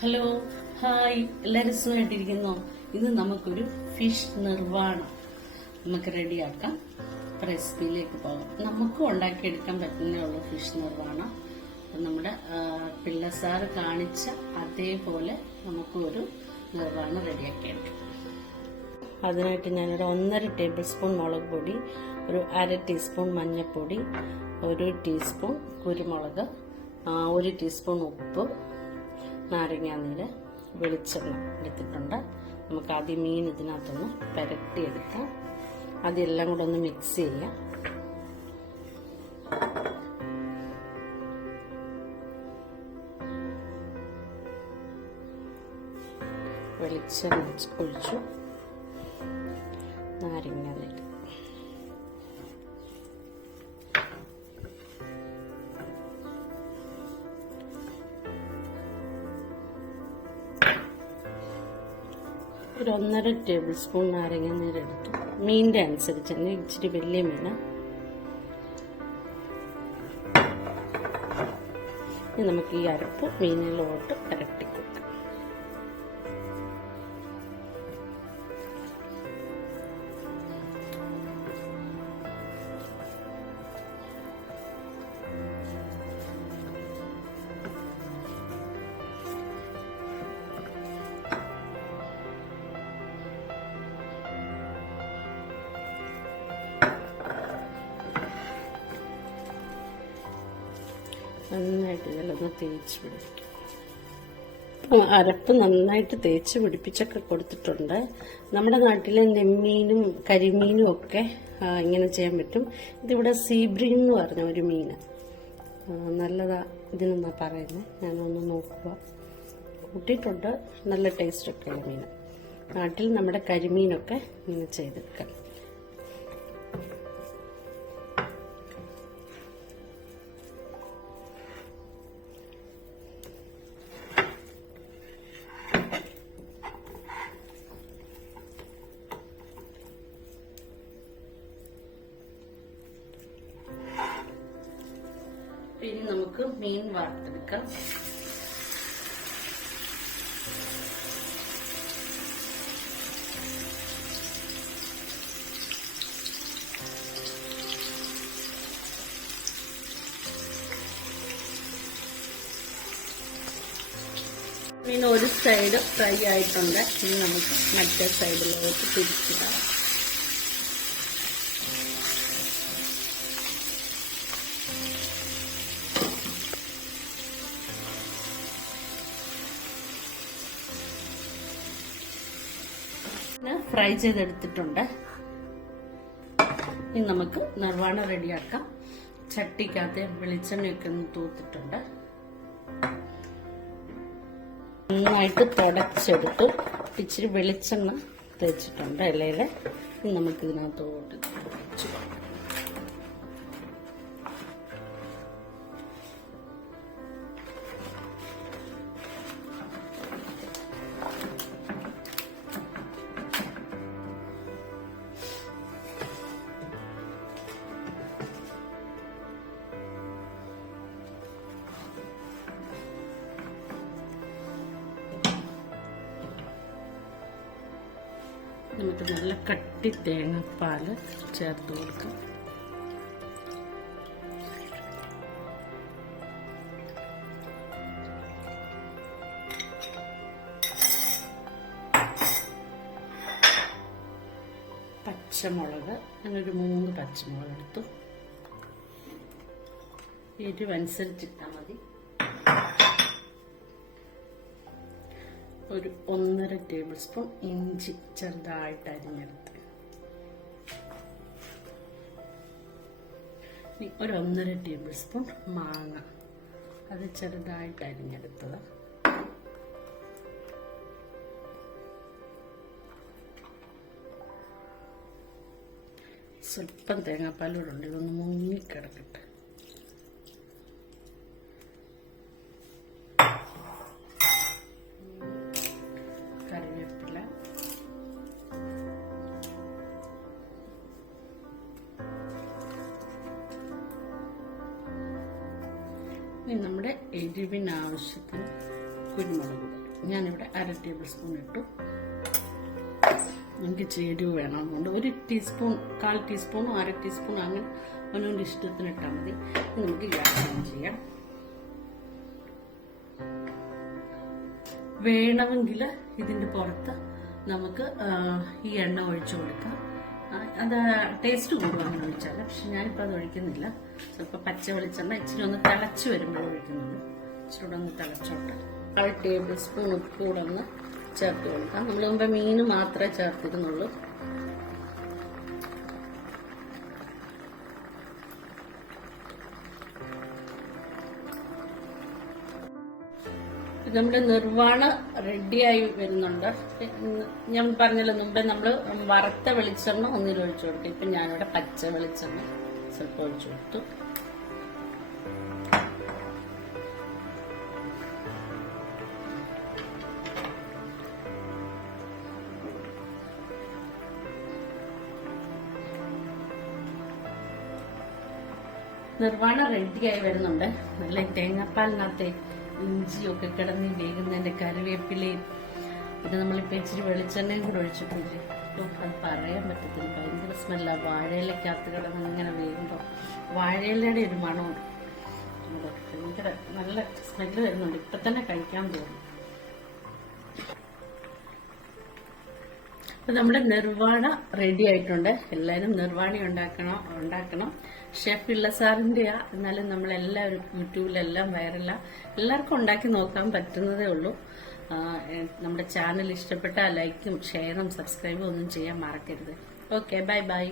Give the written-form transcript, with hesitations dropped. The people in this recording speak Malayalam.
ഹലോ, ഹായ്, എല്ലാവരും സുഖമായിട്ടിരിക്കുന്നോ? ഇന്ന് നമുക്കൊരു ഫിഷ് നിർവാണം നമുക്ക് റെഡിയാക്കാം. റെസിപ്പിയിലേക്ക് പോകാം. നമുക്കും ഉണ്ടാക്കിയെടുക്കാൻ പറ്റുന്നേ ഫിഷ് നിർവാണം. നമ്മുടെ പിള്ളസാറ് കാണിച്ച അതേപോലെ നമുക്കൊരു നിർവാണം റെഡിയാക്കിയെടുക്കാം. അതിനായിട്ട് ഞാനൊരു 1.5 ടേബിൾ സ്പൂൺ മുളക് പൊടി, ഒരു 1/2 ടീസ്പൂൺ മഞ്ഞൾപ്പൊടി, 1 ടീസ്പൂൺ കുരുമുളക്, 1 ടീസ്പൂൺ ഉപ്പ്, നാരങ്ങാനീര്, വെളിച്ചെണ്ണ എടുത്തിട്ടുണ്ട്. നമുക്ക് ആദ്യം മീൻ ഇതിനകത്തൊന്ന് പുരട്ടിയെടുക്കാം. അതെല്ലാം കൂടെ ഒന്ന് മിക്സ് ചെയ്യാം. വെളിച്ചെണ്ണ ഒഴിച്ചു, നാരങ്ങാനീര്, ഒരു 1.5 ടേബിൾ സ്പൂൺ നാരങ്ങാനീര് എടുത്തു. മീനിന്റെ അനുസരിച്ച് തന്നെ, ഇച്ചിരി വലിയ മീന. നമുക്ക് ഈ അരപ്പ് മീനിലോട്ട് പുരട്ടി കൊടുക്കാം. നന്നായിട്ട് ഇതിലൊന്ന് തേച്ച് പിടിപ്പിക്കും. അരപ്പ് നന്നായിട്ട് തേച്ച് പിടിപ്പിച്ചൊക്കെ കൊടുത്തിട്ടുണ്ട്. നമ്മുടെ നാട്ടിലെ നെമ്മീനും കരിമീനും ഒക്കെ ഇങ്ങനെ ചെയ്യാൻ പറ്റും. ഇതിവിടെ സീബ്രീൻ എന്ന് പറഞ്ഞ ഒരു മീന്, നല്ലതാ ഇതിനെന്നാ പറയുന്നത്. ഞാനൊന്ന് നോക്കുക, കൂട്ടിയിട്ടുണ്ട്. നല്ല ടേസ്റ്റൊക്കെയുള്ള മീൻ. നാട്ടിൽ നമ്മുടെ കരിമീനൊക്കെ ഇങ്ങനെ ചെയ്തെടുക്കാം. ഇനി നമുക്ക് മീൻ വറുത്തെടുക്കാം. മീൻ ഒരു സൈഡ് ഫ്രൈ ആയിട്ടുണ്ട്. ഇനി നമുക്ക് മറ്റേ സൈഡിലേക്ക് തിരിച്ചിടാം. ഫ്രൈ ചെയ്തെടുത്തിട്ടുണ്ട്. ഇനി നമുക്ക് നിർവാണം റെഡിയാക്കാം. ചട്ടിക്കകത്ത് വെളിച്ചെണ്ണയൊക്കെ ഒന്ന് തൂത്തിട്ടുണ്ട്. നന്നായിട്ട് തുടച്ചെടുത്തു. ഇച്ചിരി വെളിച്ചെണ്ണ തേച്ചിട്ടുണ്ട് ഇലയില്. ഇനി നമുക്ക് ഇതിനകത്തോട്ട് വെച്ചു. നമുക്ക് നല്ല കട്ടി തേങ്ങാപ്പാല് ചേർത്ത് കൊടുക്കാം. പച്ചമുളക്, ഞാനൊരു 3 പച്ചമുളക് എടുത്തു. എരിവനുസരിച്ചിട്ടാൽ മതി. ഒരു 1.5 ടേബിൾ സ്പൂൺ ഇഞ്ചി ചെറുതായിട്ട് അരിഞ്ഞെടുത്ത്. ഒരു 1.5 ടേബിൾ സ്പൂൺ മാങ്ങ, അത് ചെറുതായിട്ട് അരിഞ്ഞെടുത്തത്. സ്വല്പം തേങ്ങാപ്പാലൂടുണ്ട്, ഇതൊന്ന് മുങ്ങിക്കിടക്കട്ടെ. കറിവേപ്പില, ഇനി നമ്മുടെ എരിവിനാവശ്യത്തിന് കുരുമുളക് പൊടി. ഞാനിവിടെ 1/2 ടേബിൾ സ്പൂൺ ഇട്ടു. എനിക്ക് എരിവ് വേണം, അതുകൊണ്ട് 1 ടീസ്പൂൺ 1/4 ടീസ്പൂണോ 1/2 ടീസ്പൂൺ അങ്ങനെ അവനവൻ്റെ ഇഷ്ടത്തിന് ഇട്ടാൽ മതി. നമുക്ക് ഗ്യാസ് ഓൺ ചെയ്യാം. വേണമെങ്കിൽ ഇതിന്റെ പുറത്ത് നമുക്ക് ഈ എണ്ണ ഒഴിച്ചു കൊടുക്കാം. അത് ടേസ്റ്റ് കൂടും അങ്ങനെ ഒഴിച്ചാൽ. പക്ഷെ ഞാനിപ്പോൾ അത് ഒഴിക്കുന്നില്ല. ചിലപ്പോൾ പച്ച വെളിച്ചെണ്ണ ഇച്ചിരി ഒന്ന് തിളച്ച് വരുമ്പോൾ ഒഴിക്കുന്നുണ്ട്. ഇച്ചിരി കൂടെ ഒന്ന് തിളച്ചോട്ടെ. 1/4 ടേബിൾ സ്പൂൺ ഉപ്പ് കൂടെ ഒന്ന് ചേർത്ത് കൊടുക്കാം. നമ്മൾ മുമ്പ് മീൻ മാത്രമേ ചേർത്തിരുന്നുള്ളൂ. നമ്മുടെ നിർവാണ റെഡിയായി വരുന്നുണ്ട്. ഞാൻ പറഞ്ഞല്ലോ മുമ്പേ നമ്മൾ വറുത്ത വെളിച്ചെണ്ണ ഒന്നിൽ ഒഴിച്ചു കൊടുക്കും. ഇപ്പൊ ഞാനിവിടെ പച്ച വെളിച്ചെണ്ണ സ്വല്പം ഒഴിച്ചു കൊടുത്തു. നിർവാണ റെഡിയായി വരുന്നുണ്ട്. നല്ല തേങ്ങാപ്പാലിനകത്ത് ഇഞ്ചിയൊക്കെ കിടന്ന് വേകുന്നതിന്റെ കറിവേപ്പിലയും പിന്നെ നമ്മളിപ്പോൾ ഇച്ചിരി വെളിച്ചെണ്ണയും കൂടെ ഒഴിച്ചിട്ടില്ലേ, അത് പറയാൻ പറ്റത്തില്ല. ഭയങ്കര സ്മെല്ല. വാഴയിലക്കകത്ത് കിടന്ന് ഇങ്ങനെ വേകുമ്പോൾ വാഴയിലയുടെ ഒരു മണമുണ്ട്. ഭയങ്കര നല്ല സ്മെല്ല് വരുന്നുണ്ട്. ഇപ്പൊ തന്നെ കഴിക്കാൻ തോന്നും. അപ്പൊ നമ്മുടെ നിർവാണ റെഡി ആയിട്ടുണ്ട്. എല്ലാവരും നിർവാണി ഉണ്ടാക്കണം. ഷെഫ് ഇള്ള സാറിന്റെയാ, എന്നാലും നമ്മളെല്ലാവരും യൂട്യൂബിലെല്ലാം വൈറലാ. എല്ലാവർക്കും ഉണ്ടാക്കി നോക്കാൻ പറ്റുന്നതേ ഉള്ളൂ. നമ്മുടെ ചാനൽ ഇഷ്ടപ്പെട്ടാൽ ലൈക്കും ഷെയറും സബ്സ്ക്രൈബും ഒന്നും ചെയ്യാൻ മറക്കരുത്. Okay, bye bye.